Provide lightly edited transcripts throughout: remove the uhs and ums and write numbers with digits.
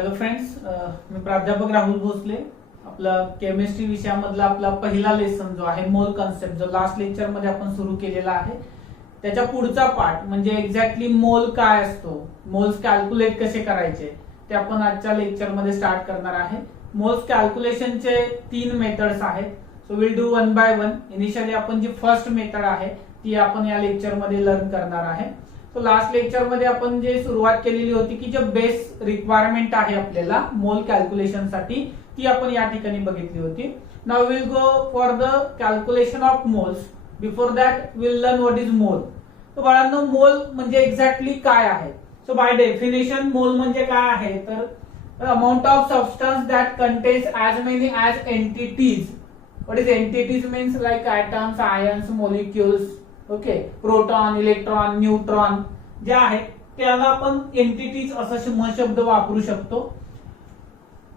Hello friends, मी प्राध्यापक राहुल भोसले. आपला chemistry विषयामधला आपला पहिला लेसन जो आहे मोल कन्सेप्ट, जो लास्ट लेक्चर मध्ये आपण सुरू केलेला आहे, त्याच्या पुढचा पार्ट म्हणजे एक्झॅक्टली मोल काय असतो, मोल्स कॅल्क्युलेट कसे करायचे, ते आपण आजच्या लेक्चर मध्ये स्टार्ट करणार आहे. मोल्स कॅल्क्युलेशनचे 3 मेथड्स आहेत. So will do one by one. Initially आपण जी फर्स्ट मेथड आहे ती आपण या लेक्चर मध्ये लर्न करणार आहे. सो लास्ट लेक्चर मध्ये आपण जे सुरुवात केलेली होती की जे बेस रिक्वायरमेंट आहे आपल्याला मोल कॅल्क्युलेशन साठी, ती आपण या ठिकाणी बघितली होती. Now will go for the calculation of moles. Before that will learn what is मोल. तर बाळांनो, मोल म्हणजे एक्झॅक्टली काय आहे. सो बाय डेफिनेशन मोल म्हणजे काय आहे, तर amount of substance that contains as many as entities. What is entities means like atoms, ions, molecules, okay, proton, electron, neutron जे आहेत त्याला आपण एंटिटीज असा शब्द वापरू शकतो.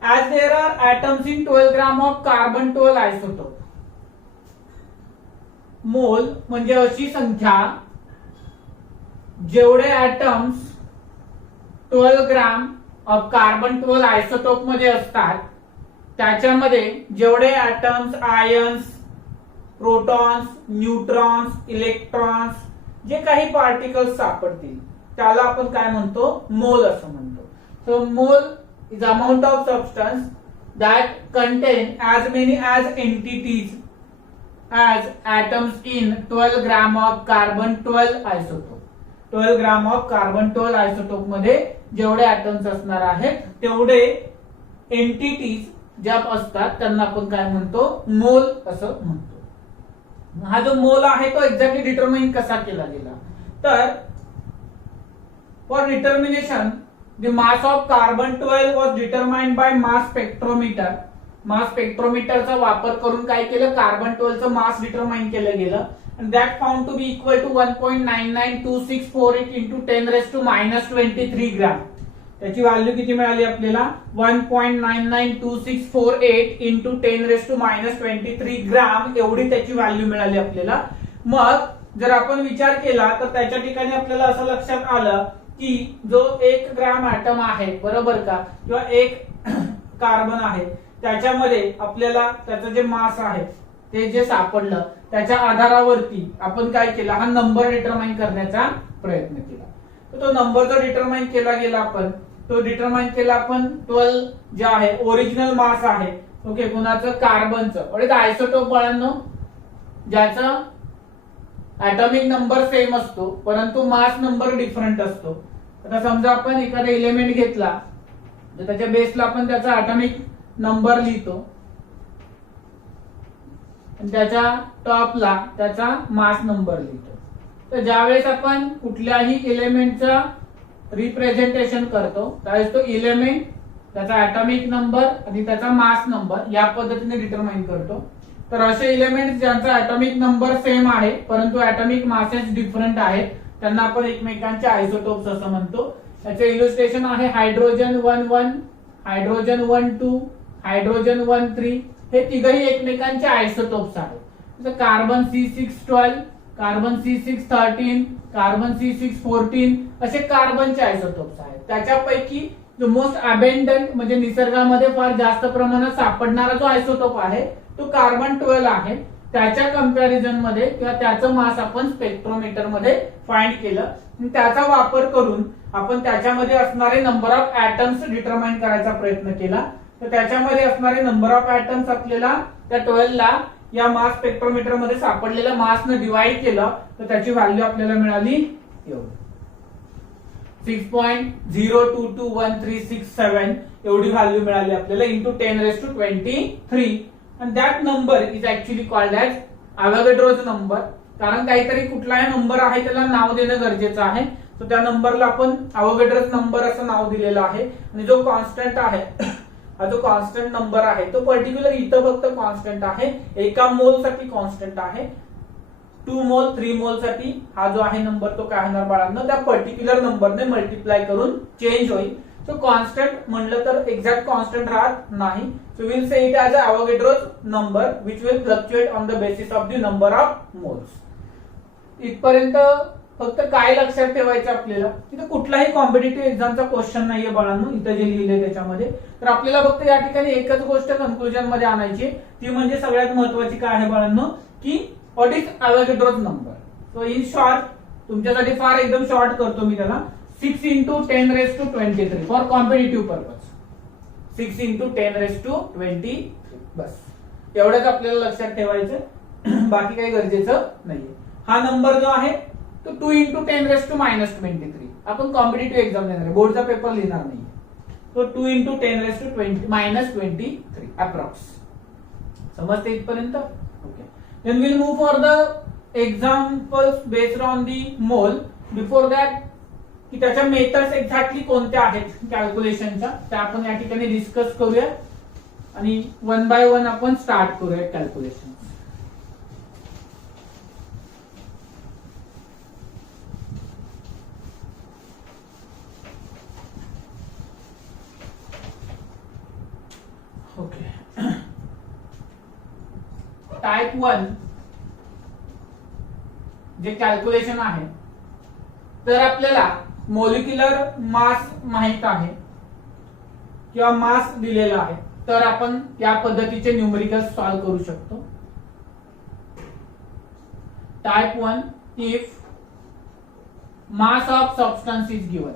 As there are atoms in 12 gram of carbon 12 isotope. Mole म्हणजे अशी संख्या जेवढे atoms 12 gram of carbon 12 isotope मध्ये असतात, त्याच्यामध्ये जेवढे atoms, ions, protons, neutrons, electrons जे काही पार्टिकल्स सापडतील त्याला आपण काय म्हणतो, मोल असं म्हणतो. So mole is amount of substance that contain as many as entities as atoms in 12 gram of carbon 12 isotope. 12 gram of carbon 12 isotope मध्ये जेवढे ॲटम्स असणार आहेत तेवढे एंटिटीज ज्या असतात त्यांना आपण काय म्हणतो, मोल असं म्हणतो. हा जो मोल आहे तो एक्झॅक्टली डिटरमाइन कसा केला गेला, तर for determination the mass of carbon 12 was determined by mass spectrometer. Mass स्पेक्ट्रोमीटरचा वापर करून काय केलं, कार्बन 12 चं मास डिटरमाइन केलं गेलं. and that found to be equal to 1.992648 into 10⁻⁻23 ग्राम. त्याची व्हॅल्यू किती मिळाली आपल्याला, 1.992648 इंटू 10⁻⁻23 ग्राम एवढी त्याची व्हॅल्यू मिळाली आपल्याला. मग जर आपण विचार केला तर त्याच्या ठिकाणी आपल्याला असं लक्षात आलं की जो 1 ग्राम ॲटम आहे, बरोबर का, किंवा 1 कार्बन आहे, त्याच्यामध्ये आपल्याला त्याचं जे मास आहे ते जे सापडलं त्याच्या आधारावरती आपण काय केलं, हा नंबर डिटरमाइन करण्याचा प्रयत्न केला. तर तो नंबर जो डिटरमाइन केला गेला आपण, तो डिटरमाइन केला आपण 12 जे आहे ओरिजिनल मास आहे, ओके, कुणाचं, कार्बनचं. म्हणजे आयसोटोप बाळांनो ज्याचा ॲटॉमिक नंबर सेम असतो परंतु मास नंबर डिफरंट असतो. आता समजा आपण एखादा एलिमेंट घेतला तर त्याच्या बेसला आपण त्याचा ॲटॉमिक नंबर लिहितो, त्याच्या टॉपला त्याचा मास नंबर लिहितो. तर ज्यावेळेस आपण कुठल्याही एलिमेंटचा रिप्रेझेंटेशन करतो त्यावेळेस तो एलिमेंट, त्याचा ॲटॉमिक नंबर आणि त्याचा मास नंबर या पद्धतीने डिटरमाइन करतो. तर असे एलिमेंट ज्यांचा ॲटॉमिक नंबर सेम आहे परंतु ॲटॉमिक मासेस डिफरंट आहेत त्यांना आपण एकमेकांचे आयसोटोप्स असं म्हणतो. त्याचे इलुस्ट्रेशन आहे हायड्रोजन 11, हायड्रोजन 12, हायड्रोजन 13. हे तिघही एकमेकांचे आयसोटोप्स आहेत. जसं carbon C612, carbon C613, carbon C614 असे कार्बनचे आयसोटोप्स आहेत. त्याच्यापैकी जो मोस्ट अबेंडंट म्हणजे निसर्गामध्ये फार जास्त प्रमाणात सापडणारा जो आयसोटोप आहे तो कार्बन 12 आहे. त्याच्या कंपॅरिझन मध्ये किंवा त्याचं मास आपण स्पेक्ट्रोमीटर मध्ये फाइंड केलं. त्याचा वापर करून आपण त्याच्यामध्ये असणारे नंबर ऑफ ॲटम्स डिटरमाइन करायचा प्रयत्न केला. तर त्याच्यामध्ये असणारे नंबर ऑफ ॲटम्स आपल्याला त्या 12 ला या मास स्पेक्ट्रोमीटर मध्ये सापडलेल्या मासने डिवाइड केलं तर त्याची व्हॅल्यू आपल्याला मिळाली एवढी 6.022137 एवढी व्हॅल्यू मिळाली आपल्याला into 10⁻23. and that number is actually called as Avogadro's number. कारण काहीतरी कुठलाही नंबर आहे त्याला नाव देणं गरजेचं आहे. तर त्या नंबरला आपण अवोगॅड्रोस नंबर असं नाव दिलेलं आहे. आणि जो कॉन्स्टंट आहे, हा जो कॉन्स्टंट नंबर आहे तो पर्टिक्युलर इथं फक्त कॉन्स्टंट आहे, एका मोल साठी कॉन्स्टंट आहे. 2 मोल 3 मोल साठी हा जो आहे नंबर तो काय होणार बाळांनो, त्या पर्टिक्युलर नंबरने मल्टिप्लाय करून चेंज होईल. सो कॉन्स्टंट म्हणलं तर एक्झॅक्ट कॉन्स्टंट राहत नाही. So will say it as a Avogadro's number which will fluctuate on the basis of the number of moles. इथपर्यंत फक्त काय लक्षात ठेवायचं आपल्याला, इथे कुठलाही कॉम्पिटेटिव्ह एक्झामचा क्वेश्चन नाहीये बाळांनो इथं जे लिहिलंय त्याच्यामध्ये. तर आपल्याला फक्त या ठिकाणी एकच गोष्ट कन्क्लुजन मध्ये आणायची, ती म्हणजे सगळ्यात महत्वाची काय आहे बाळांनो, की what is Avogadro's number. So in short, तुमच्यासाठी फार एकदम शॉर्ट करतो मी त्याला, 6 into 10 raised to 23 for competitive purpose. 6 into 10 raised to 23 बस एवढंच आपल्याला लक्षात ठेवायचं, बाकी काही गरजेचं नाहीये. हा नंबर जो आहे तो 2 into 10 raised to -23. आपण कॉम्पिटेटिव्ह एक्झाम देणार आहे, बोर्डचा पेपर लिहिणार नाही. तो 2 into 10 raised to -23 अप्रॉक्स. समजते इथपर्यंत? Okay. Then will move for the examples based on the mole. Before that, की त्याच्या मेथड्स एक्झॅक्टली कोणत्या आहेत कॅल्क्युलेशनच्या, त्या आपण या ठिकाणी डिस्कस करूया आणि 1 by 1 आपण स्टार्ट करूया कॅल्क्युलेशन. ओके. टाइप 1 जे कॅल्क्युलेशन आहे, तर आपल्याला मॉलिक्युलर मास माहित आहे किंवा मास दिलेला आहे, तर आपण या पद्धतीचे न्यूमेरिकल सॉल्व्ह करू शकतो. Type 1, if mass of substance is given.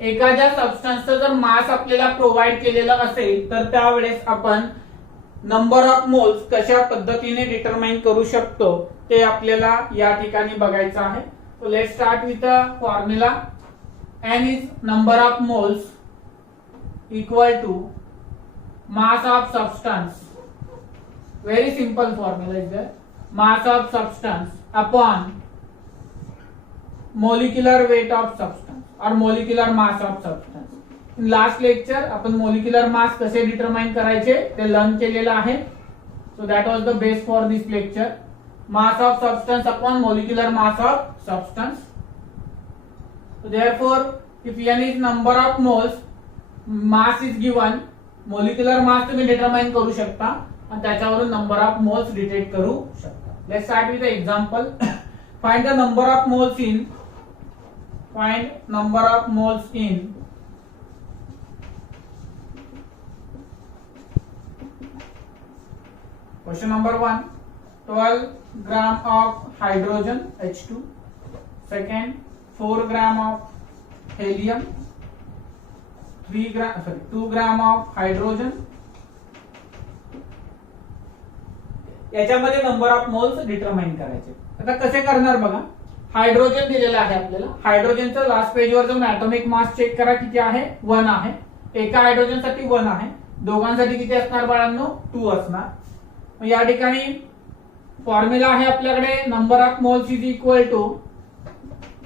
एखाद्या सबस्टन्सचा जर मास आपल्याला प्रोव्हाइड केलेला असेल, तर त्यावेळेस आपण नंबर ऑफ मोल्स कशा पद्धतीने डिटरमाइन करू शकतो ते आपल्याला या ठिकाणी बघायचं आहे. So let's start with a formula. n is number of moles equal to mass of substance. Very simple formula is that. Mass of substance upon molecular weight of substance और molecular mass of substance. In last lecture आपण molecular mass कसे determine करायचे ते learn केलेलं आहे. So that was the base for this lecture. Mass of substance upon molecular mass of substance. So therefore, if n is number of moles, mass is given, molecular mass तुम्ही determine करू शकता आणि त्याच्यावरून number of moles detect करू शकता. Let's start with the example. Find the number of moles in. Find number of moles in question number 1. 12 gram of hydrogen H2. Second, 4 gram of helium. 2 gram of hydrogen. याच्यामध्ये number of moles determine करायचे. आता कसे करणार बघा. Hydrogen दिलेला आहे आपल्याला. हायड्रोजनचं last पेजवर जाऊन ऍटॉमिक मास चेक करा किती आहे, 1 आहे. एका हायड्रोजनसाठी 1 आहे, दोघांसाठी किती असणार बाळांनो, 2 असणार. या ठिकाणी फॉर्म्युला आहे आपल्याकडे, number of moles is equal to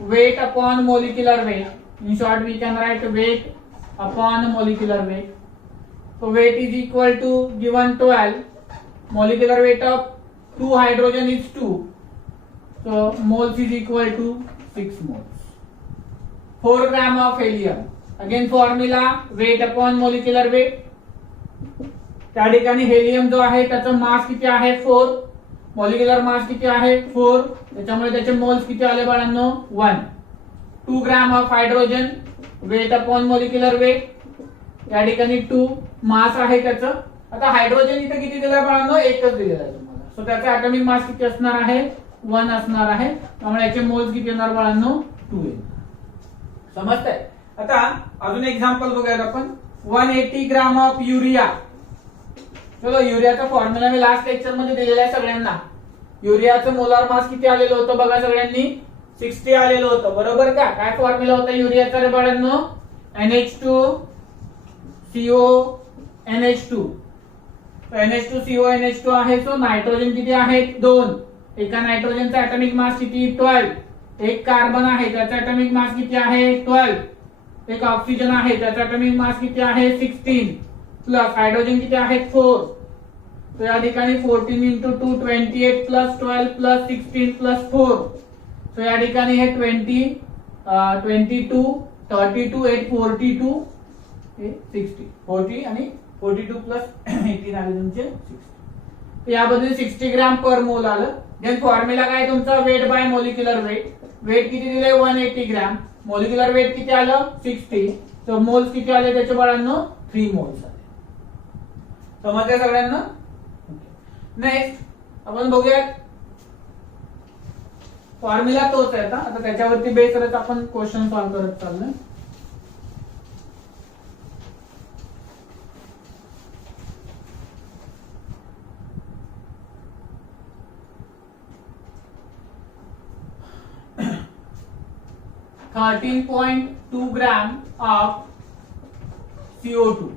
weight upon molecular weight. In short we can write weight upon molecular weight. So weight is equal to given 12. Molecular weight of 2 hydrogen is 2. So moles is equal to 6 moles. 4 gram of helium. Again formula weight upon molecular weight. त्या ठिकाणी helium जो आहे त्याचा मास किती आहे, 4. Molecular mass किती आहे, 4. त्याच्यामुळे त्याचे मोल्स किती आले बाळांनो, 1. 2 gram of hydrogen weight upon molecular weight. या ठिकाणी 2 मास आहे त्याचं. आता हायड्रोजन इथे किती दिलाय बाळांनो, एकच दिलेला आहे तुम्हाला. सो त्याचा ऍटॉमिक मास किती असणार आहे, 1 असणार आहे. त्यामुळे याचे मोल्स किती येणार बाळांनो, 2 येणार. समजतंय? आता अजून एक्झाम्पल बघूया आपण. 180 ग्राम ऑफ युरिया. चलो, युरियाचा फॉर्म्युला मी लास्ट लेक्चर मध्ये दिलेला आहे सगळ्यांना. युरियाचं मोलार मास किती आलेलं होतं बघा सगळ्यांनी, 60 आलेलं होतं, बरोबर का? काय फॉर्म्युला होता युरियाचा रे बाळांनो, NH2 CO NH2. NH2 CO NH2 आहे. सो नायट्रोजन किती आहेत, 2. एका नायट्रोजनचा ऍटॉमिक मास किती, 12. एक कार्बन आहे त्याचा ऍटॉमिक मास किती आहे, 12. एक ऑक्सिजन आहे त्याचा ऍटॉमिक मास किती आहे, 16. प्लस हायड्रोजन किती आहेत, 4. तर या ठिकाणी 14 into 2 28 प्लस 12 प्लस 16 प्लस 4. तर या ठिकाणी हे 20 22 32 8 42 60 40 आणि 42 प्लस 18 आले तुमचे 60. याबद्दल 60 ग्रॅम पर मोल आलं. देन फॉर्म्युला काय तुमचा weight by molecular weight. Weight किती दिले 180 ग्रॅम. मोलिक्युलर वेट किती आलं 60. तर मोल्स किती आले त्याच्या बाळांनो 3 मोल्स आले. समजलं सगळ्यांना. नेक्स्ट आपण बघूयात फॉर्म्युला तोच आहे. आता त्याच्यावरती बेस करत आपण क्वेश्चन सॉल्व्ह करत चाललोय. (13.2 gram of CO2).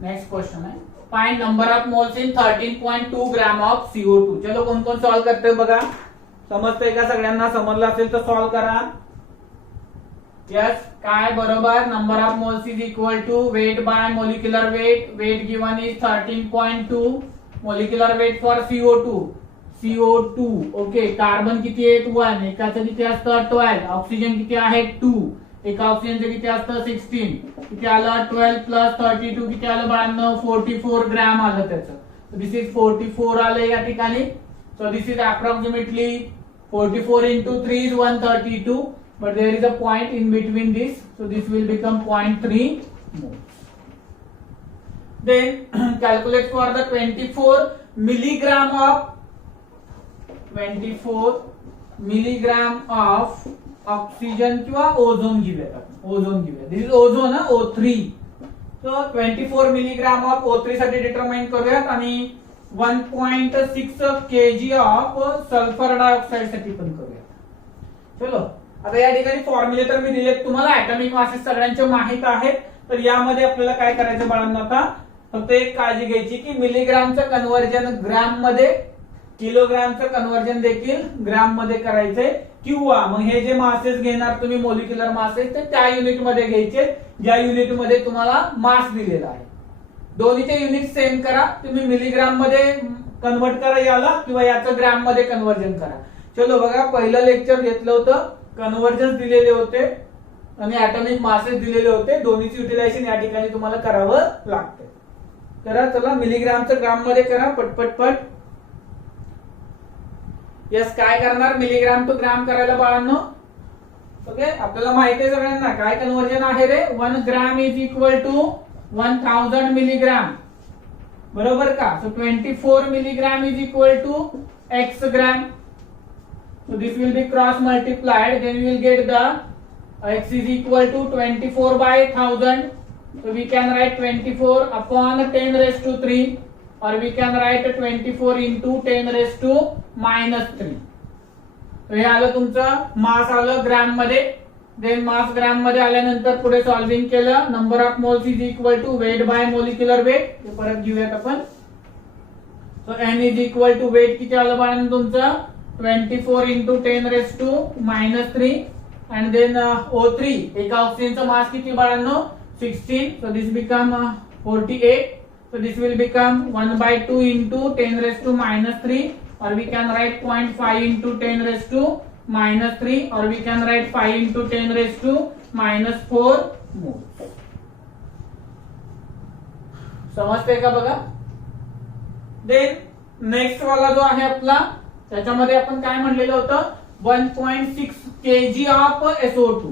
Next question है find number of moles in 13.2 gram of CO2. चलो कोण कोण सॉल्व करते बघा. समजतंय का सगळ्यांना. समजलं असेल तर सॉल्व करा. यस काय बरोबर. Number of moles is equal to weight by molecular weight. Weight given is 13.2. Molecular weight for CO2 okay. Carbon किती आहेत 1. एकाचं किती असतं 12. ऑक्सिजन किती आहे 2. एका ऑक्सिजनचं किती असतं 16. किती आलं 12 प्लस 32 किती आलं बाळांनो 44 ग्रॅम आलं त्याचं. दिस इज 44 आलं या ठिकाणी. So this is approximately 44 into 3 is 132, but there is a point in between this, so this will become 0.3 moles. Then calculate for the 24 milligram of oxygen किंवा ओझोन घेऊयात आपण. ओझोन घेऊया. This is ozone O3. So 24 milligram of O3 साठी determine करूयात आणि 1.6 kg of sulphur dioxide साठी पण करूया. चलो आता या ठिकाणी फॉर्म्युले तर मी दिलेत तुम्हाला. ऍटॉमिक मासेस सगळ्यांचे माहित आहेत. तर यामध्ये आपल्याला काय करायचं बाळांनो. आता फक्त एक काळजी घ्यायची की मिलीग्रामचं कन्व्हर्जन ग्राम मध्ये, किलोग्रामचं कन्व्हर्जन देखील ग्राम मध्ये करायचंय. किंवा मग हे जे मासेस घेणार तुम्ही मोलिक्युलर मासेस ते त्या युनिट मध्ये घ्यायचे ज्या युनिट मध्ये तुम्हाला मास दिलेला आहे. दोन्हीचे युनिट सेम करा. तुम्ही मिलीग्राम मध्ये कन्वर्ट करा याला किंवा याचं ग्राम मध्ये कन्वर्जन करा. चलो बघा पहिलं लेक्चर घेतलं होतं. कन्वर्जन दिलेले होते आणि ऍटॉमिक मासेस दिलेले होते. दोन्हीचे युटिलायझेशन या ठिकाणी तुम्हाला करावं लागतं. करा चला मिलीग्रामचं ग्राम मध्ये करा पटपट. यस काय करणार मिलीग्राम टू ग्राम करायला बाळांनो. ओके आपल्याला माहिती आहे सगळ्यांना काय कन्वर्जन आहे रे. 1 gram is equal to 1000 milligram. बरोबर का. So 24 milligram is equal to x gram. So this will be cross multiplied. Then we will get the x is equal to 24 by 1000. So we can write 24 upon 10 raised to 3, or we can write 24 into 10 raised to minus 3. So हे आलं तुमचं मास आलं ग्राम मध्ये. Then mass ग्राम मध्ये आल्यानंतर पुढे solving केलं. Number of moles is equal to weight by molecular weight. हे परत घेऊयात आपण. So n is equal to weight किती आलं बाळांनो तुमचं 24 into 10 raised to minus 3 and then O3 एका ऑक्सिजनचा मास किती बाळांनो 16. so this become 48. so this will become 1/2 into 10 raised to minus 3, or we can write 0.5 into 10 raised to minus 3, or we can write 5 into 10 raised to minus 4 moles. समजतंय का बघा. Then next वाला जो आहे आपला त्याच्यामध्ये आपण काय म्हणलेलं होतं 1.6 kg of SO2.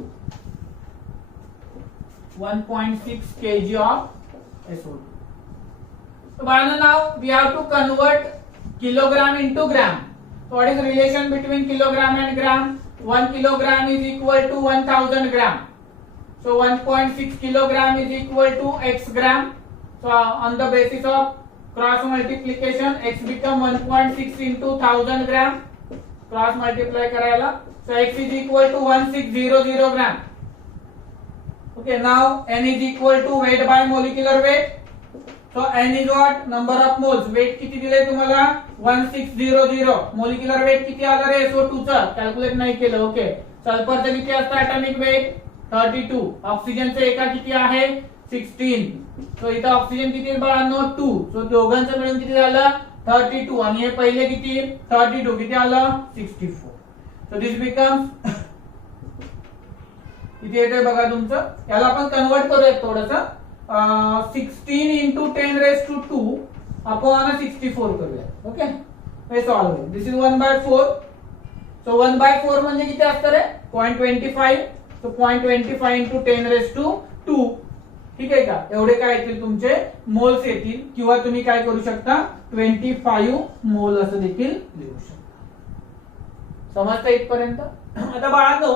1.6 kg of SO2. So now we have to convert kilogram into gram. So what is the relation between kilogram and gram? 1 kilogram is equal to 1000 gram. So 1.6 kilogram is equal to x gram. So on the basis of cross multiplication x become 1.6 into 1000 gram. Cross multiply करायला. So x is equal to 1600 gram. Okay, now n is equal to weight by molecular weight. So n is what? Number of moles. weight किती दिले तुम्हाला 1600. molecular weight किती आलं रे SO2 चं calculate नाही केलं. Okay सल्फरचं किती असतं atomic weight 32. ऑक्सिजनचं एका किती आहे 16. सो इथं ऑक्सिजन किती आहे बाळांनो 2. सो दोघांचं मिळून किती झालं 32 आणि हे पहिले किती 32 किती आलं 64. सो दिस बिकम्स किती येते बघा तुमचं. याला आपण कन्वर्ट करूयात थोडंसं. 16 इंटू 10⁻²2 अपॉन 64 करूया. ओके, हे सॉल्व होईल. दिस इज 1/4. सो 1/4 म्हणजे किती असतं रे? 0.25. So 0.25 into 10⁻²2. ठीक आहे का? एवढे काय येतील तुमचे मोल्स येतील, किंवा तुम्ही काय करू शकता 25 मोल असं देखील लिहू शकता. समजतं इथपर्यंत? आता बाळांनो,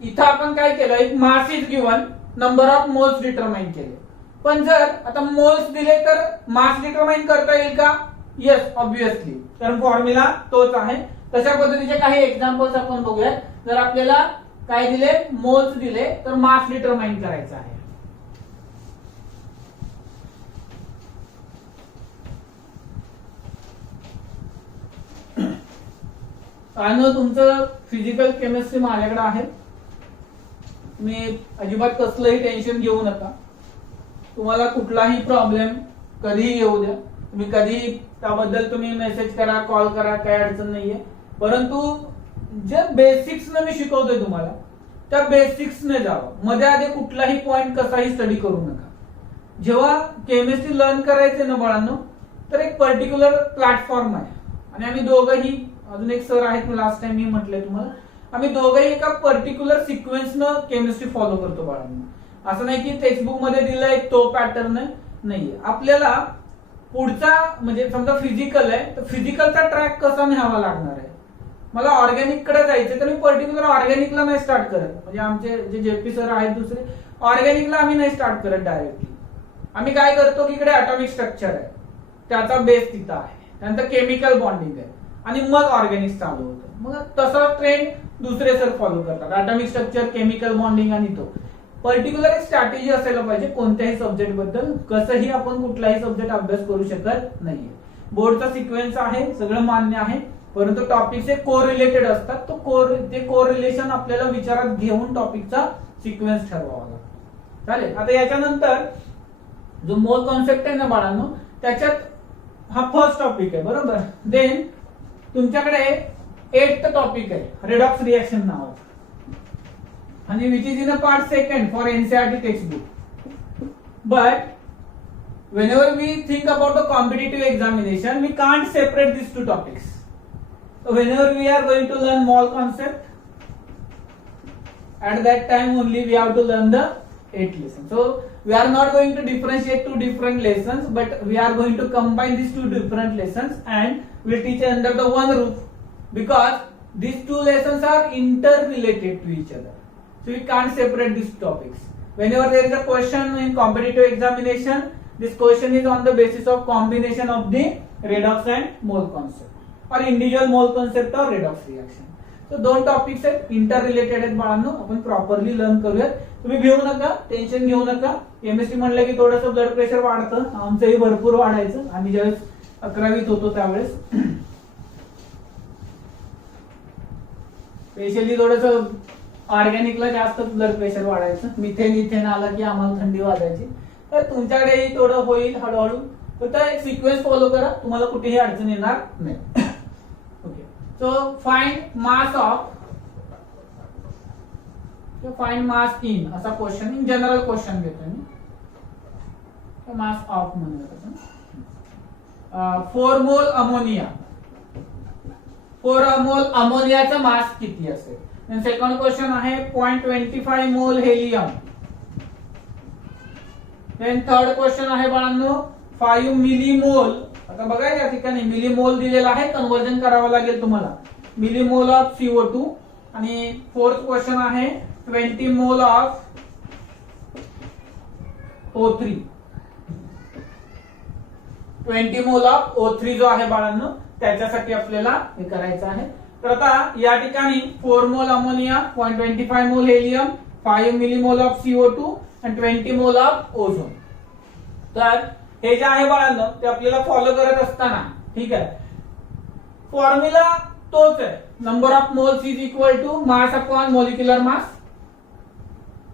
इथं आपण काय केलं, एक mass is given, number of moles determine केले. पण जर आता मोल्स दिले तर मास डिटरमाइन करता येईल का? येस, ऑब्विसली, कारण फॉर्म्युला तोच आहे. तशा पद्धतीचे काही एक्झाम्पल्स आपण बघूयात. जर आपल्याला काय दिले, मोल्स दिले, तर मास डिटरमाइन करायचा आहे. आणि तुमचं फिजिकल केमिस्ट्री माझ्याकडे आहे. तुम्ही अजिबात कसलंही टेन्शन घेऊ नका. तुम्हाला कुठलाही प्रॉब्लेम कधीही येऊ द्या, तुम्ही कधी त्याबद्दल तुम्ही मेसेज करा, कॉल करा, काही अडचण नाहीये. परंतु जे बेसिक्स मी शिकवतोय तुम्हाला, त्या बेसिक्सने जावं. मध्ये आधी कुठलाही पॉइंट कसाही स्टडी करू नका. जेव्हा केमिस्ट्री लर्न करायचे ना बाळांनो, तर एक पर्टिक्युलर प्लॅटफॉर्म आहे, आणि आम्ही दोघंही, अजून एक सर आहेत, लास्ट टाइम मी म्हटलंय तुम्हाला, आम्ही दोघंही एका पर्टिक्युलर सिक्वेन्सनं केमिस्ट्री फॉलो करतो बाळांनो. असं नाही की टेक्स्टबुक मध्ये दिलाय तो पॅटर्न नाहीये. आपल्याला पुढचा म्हणजे समजा फिजिकल आहे, तर फिजिकलचा ट्रॅक कसा न्यावा लागणार आहे. मला ऑर्गॅनिक कडे जायचं, तर मी पर्टिक्युलर ऑर्गॅनिकला नाही स्टार्ट करत. म्हणजे आमचे जे जेपी सर आहेत दुसरे, ऑर्गॅनिकला आम्ही नाही स्टार्ट करत डायरेक्टली. आम्ही काय करतो की इकडे ॲटॉमिक स्ट्रक्चर आहे, त्याचा बेस तिथं आहे, त्यानंतर केमिकल बॉन्डिंग आहे, आणि मग ऑर्गॅनिक चालू होतं. मग तसा ट्रेंड दुसरे सर फॉलो करतात, ॲटॉमिक स्ट्रक्चर, केमिकल बॉन्डिंग, आणि तो पर्टिक्युलर एक स्ट्रॅटेजी असायला पाहिजे कोणत्याही सब्जेक्ट बद्दल. कसंही आपण कुठलाही सब्जेक्ट अभ्यास करू शकत नाहीये. बोर्डचा सिक्वेन्स आहे, सगळं मान्य आहे, परंतु टॉपिक हे कोरिलेटेड असतात. ते कोरिलेशन आपल्याला विचारात घेऊन टॉपिकचा सिक्वेन्स ठरवावा लागतो. चालेल. आता याच्यानंतर जो मोल कॉन्सेप्ट आहे ना बाळांनो, त्याच्यात हा फर्स्ट टॉपिक आहे, बरोबर. देन तुमच्याकडे 8th टॉपिक आहे, रेडॉक्स रिएक्शन नावाचं, आणि which is in a part second for NCERT textbook. But whenever we think about the competitive examination, we can't separate these two topics. So whenever we are going to learn mole concept, at that time only we have to learn the 8 lessons. So we are not going to differentiate two different lessons, but we are going to combine these two different lessons and we'll teach under the one roof, because these two lessons are interrelated to each other. So we can't separate these topics. Whenever there is a question in competitive examination, this question is on the basis of combination of the redox and mole concept or individual mole concept or redox reaction. So दोन topics आहेत, interrelated आहेत बाळांनो. आपण properly learn करूयात. तुम्ही घेऊ नका, tension घेऊ नका. केमिस्ट्री म्हणलं की थोडंसं ब्लड प्रेशर वाढतं, आमचंही भरपूर वाढायचं. आम्ही ज्यावेळेस 11वीत होतो त्यावेळेस स्पेशली थोडंसं ऑर्गॅनिकला जास्त ब्लड प्रेशर वाढायचं. मिथेन आलं की आम्हाला थंडी वाजायची. तर तुमच्याकडेही थोडं होईल हळूहळू. फक्त एक सिक्वेन्स फॉलो करा, तुम्हाला कुठेही अडचण येणार नाही. Okay. So find mass in असा क्वेश्चन, इन जनरल क्वेश्चन घेतो मी. मास ऑफ म्हणून 4 मोल अमोनिया. 4 मोल अमोनियाचा मास किती असेल. सेकंड क्वेश्चन आहे 0.25 मोल हेलियम. देन थर्ड क्वेश्चन आहे बाळांनो 5 मिलीमोल. आता बघा या ठिकाणी मिलीमोल दिलेला आहे, कन्वर्जन करावं लागेल तुम्हाला. Millimole of CO2. आणि फोर्थ क्वेश्चन आहे 20 mole of O3. 20 mole of O3 जो आहे बाळांनो, त्याच्यासाठी आपल्याला हे करायचं आहे. तर आता या ठिकाणी 4 मोल अमोनिया, 0.25 मोल हेलियम, 5 मिलीमोल ऑफ CO2 आणि 20 मोल ऑफ ओझोन. तर हे जे आहे बाळांनो, ते आपल्याला फॉलो करत असताना, ठीक आहे, फॉर्म्युला तोच आहे. Number of moles is equal to mass upon molecular mass.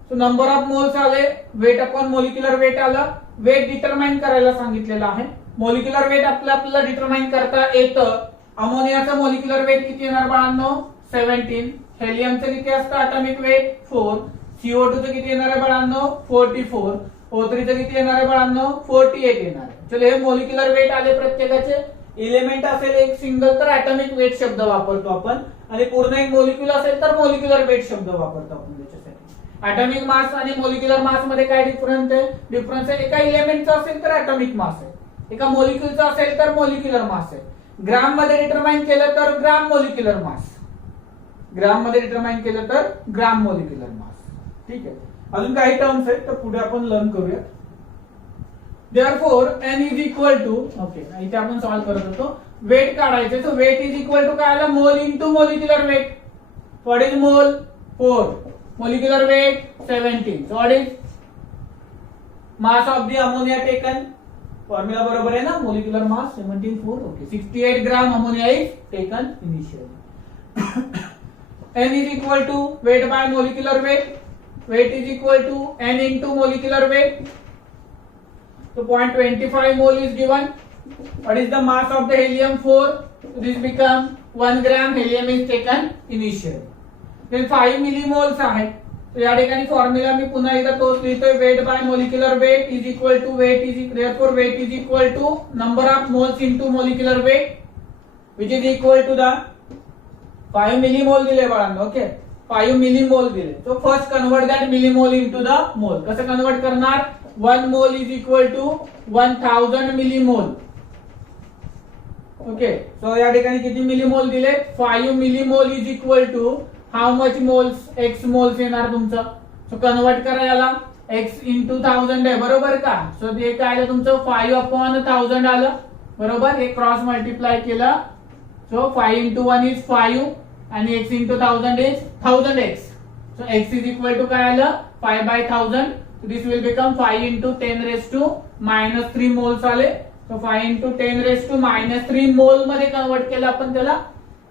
So number of moles आले, वेट अपॉन मोलिक्युलर वेट आलं. वेट डिटरमाइन करायला सांगितलेलं आहे. मोलिक्युलर वेट आपल्याला डिटरमाइन करता येतं. अमोनियाचं मोलिक्युलर वेट किती येणार बाळांनो 17. हेलियमचं किती असतं अटॉमिक वेट 4. CO2 चं किती येणार आहे बाळांनो 44. O3 चं किती येणार आहे बाळांनो 48 येणार आहे. चलो हे मोलिक्युलर वेट आले प्रत्येकाचे. इलेमेंट असेल एक सिंगल तर ऍटॉमिक वेट शब्द वापरतो आपण, आणि पूर्ण एक मोलिक्युल असेल तर मोलिक्युलर वेट शब्द वापरतो आपण त्याच्यासाठी. ऍटॉमिक मास आणि मोलिक्युलर मास मध्ये काय डिफरन्स आहे? डिफरन्स आहे एका इलेमेंटचा असेल तर ऍटॉमिक मास आहे, एका मोलिक्युलचा असेल तर मोलिक्युलर मास आहे. ग्राम मध्ये डिटरमाइन केलं तर ग्राम मोलिक्युलर मास, ग्राम मध्ये डिटरमाइन केलं तर ग्राम मोलिक्युलर मास. ठीक आहे. अजून काही टर्म्स आहेत तर पुढे आपण लर्न करूया. Therefore n is equal to, okay इथे आपण सॉल्व्ह करत होतो वेट काढायचे. So weight is equal to काय आला? Mole into molecular weight. What is mole? 4. Molecular weight 17. So what is mass of the ammonia taken? Formula बरोबर आहे ना, molecular mass 17.4. Okay 68 gram ammonia is taken initially. n is equal to weight by molecular weight. Weight is equal to n into molecular weight. So 0.25 mole is given. What is the mass of the helium-4? So this become 1 gram helium is taken initially. Then 5 millimoles आहे. तो या ठिकाणी formula मी पुन्हा एकदा तोच लिहितोय. Weight by molecular weight is equal to weight is therefore weight is equal to number of moles into molecular weight which is equal to the 5 millimole दिले बाळांनो. ओके 5 मिलीमोल दिले. So first convert that millimole into the mole. कसं convert करणार? 1 mole is equal to 1000 millimole. Okay so या ठिकाणी किती millimole दिले? 5 millimole is equal to how much moles? x moles येणार तुमचं. सो कन्वर्ट करा याला. x इंटू 1000 आहे बरोबर का? सो ते काय आलं तुमचं 5/1000 आलं बरोबर. हे क्रॉस मल्टिप्लाय केलं. सो 5 इंटू 1 इज 5 आणि x into 1000 is 1000x. So x is equal to काय आलं 5/1000. So this will become 5 into 10 raised to minus 3 moles आले. So 5 into 10 raised to minus 3 मोल मध्ये कन्वर्ट केलं आपण त्याला.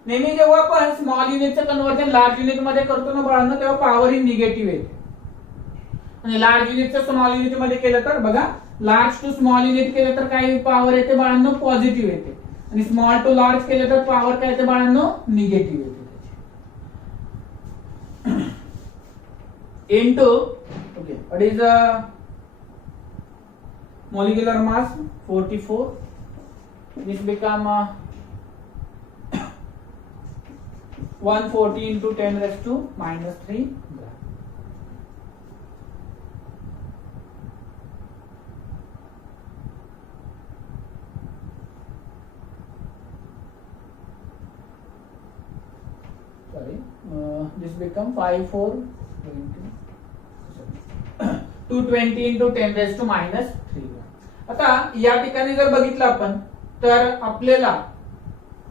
नेहमी जेव्हा आपण स्मॉल युनिटचं कन्वर्जन लार्ज युनिट मध्ये करतो ना बाळांनो तेव्हा पॉवर ही निगेटिव्ह येते. आणि लार्ज युनिटचं स्मॉल युनिट मध्ये केलं तर बघा लार्ज टू स्मॉल युनिट केलं तर काय पॉवर येते बाळांनो? पॉझिटिव्ह येते. आणि स्मॉल टू लार्ज केलं तर पॉवर काय येते बाळांनो? निगेटिव्ह येते. into okay what is the molecular mass 44. This become 140 into 10 raised to minus 3 gram. Sorry this become 54 220 into 10 raised to minus 3 gram. आता या ठिकाणी जर बघितलं आपण तर आपल्याला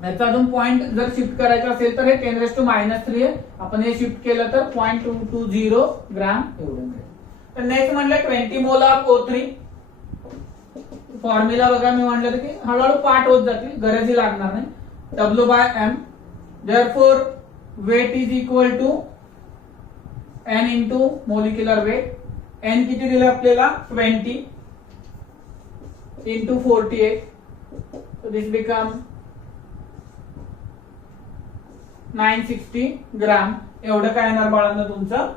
याचा अजून पॉइंट जर शिफ्ट करायचा असेल तर हे 10 raised to minus 3 आहे. आपण हे शिफ्ट केलं तर 0.220 ग्राम एवढं मिळेल. तर नेक्स्ट म्हणलं 20 मोल ऑफ O3. फॉर्म्युला बघा मी म्हणलं की हळूहळू पाठ होत जातील, गरजही लागणार नाही. W/m. Therefore weight is equal to n into molecular weight. n किती दिलं आपल्याला 20 into 48. So this become 960 ग्राम एवढं काय येणार बाळांनो तुमचं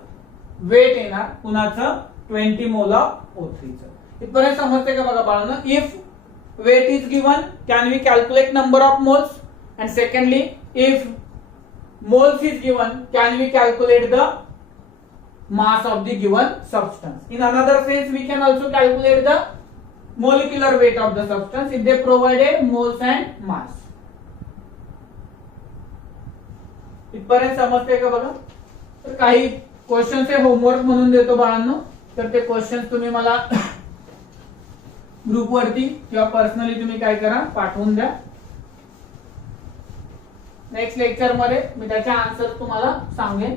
वेट येणार कुणाचं 20 मोल ऑफ O3 चं. इथपर्यंत समजते का बघा बाळांनो? If weight is given can we calculate number of moles, and secondly if moles is given can we calculate the mass of the given substance. In another sense we can also calculate the molecular weight of the substance if they provided moles and mass. इथपर्यंत समजते का बघा? तर काही questions हे homework म्हणून देतो बाळांनो. तर ते क्वेश्चन्स तुम्ही मला ग्रुप वरती किंवा पर्सनली तुम्ही काय करा पाठवून द्या. नेक्स्ट लेक्चर मध्ये मी त्याचे आन्सर तुम्हाला सांगेन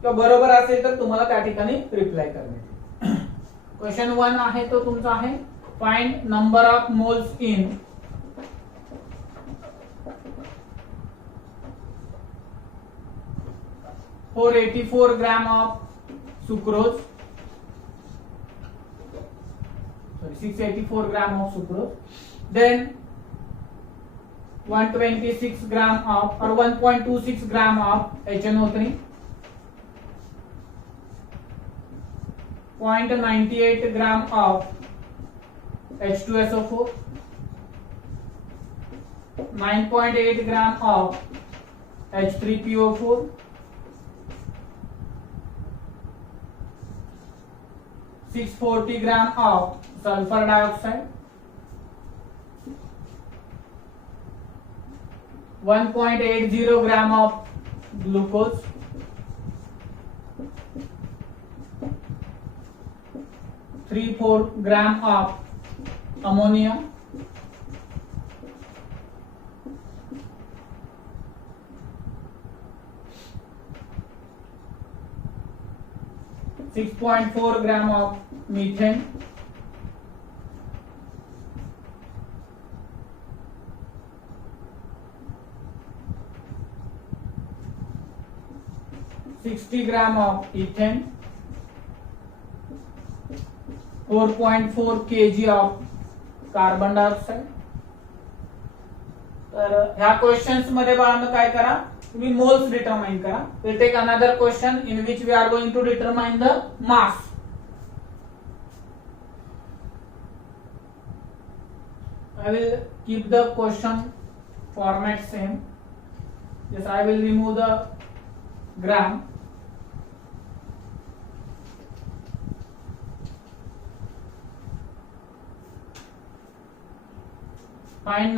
किंवा बरोबर असेल तर तुम्हाला त्या ठिकाणी रिप्लाय करणे. क्वेश्चन 1 आहे तो तुमचा आहे find number of moles in $484 gram of sucrose. Sorry, 684 gram of sucrose. Then 126 gram of or 1.26 gram of HNO3, 0.98 gram of H2SO4, 9.8 gram of H3PO4, 640 gram of sulfur dioxide, 1.80 gram of glucose, 3-4 gram of ammonia, 6.4 gram of methane, 60 gram of ethane, 4.4 kg of carbon dioxide. तर ह्या questions मध्ये बाळांनो काय करा, तुम्ही moles determine करा. Will take another question in which we are going to determine the mass. I will keep the question format same. Yes, I will remove the gram. Find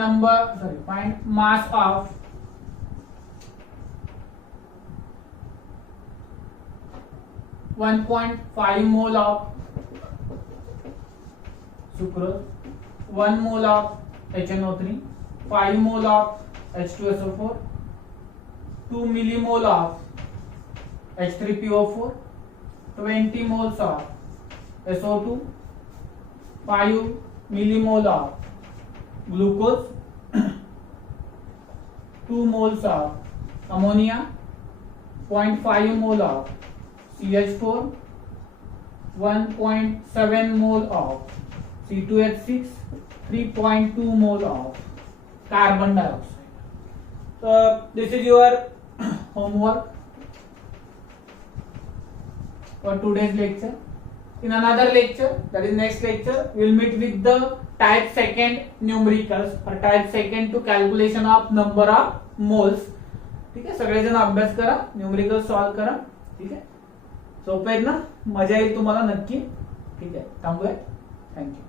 mass of (1.5 mole of sucrose, 1 mole of HNO3, 5 mole of H2SO4, 2 millimole of H3PO4, 20 moles of SO2, 5 millimole of glucose, 2 moles of ammonia, 0.5 mole of CH4, 1.7 mole of C2H6, 3.2 mole of carbon dioxide. So this is your homework for today's lecture. In another lecture, that is next lecture, we will meet with the type second numericals or type second to calculation of number of moles. ठीक आहे, सगळेजण अभ्यास करा, numerical solve करा. ठीक आहे, सोपं आहे ना, मजा येईल तुम्हाला नक्की. ठीक आहे, थांबूया. थँक्यू.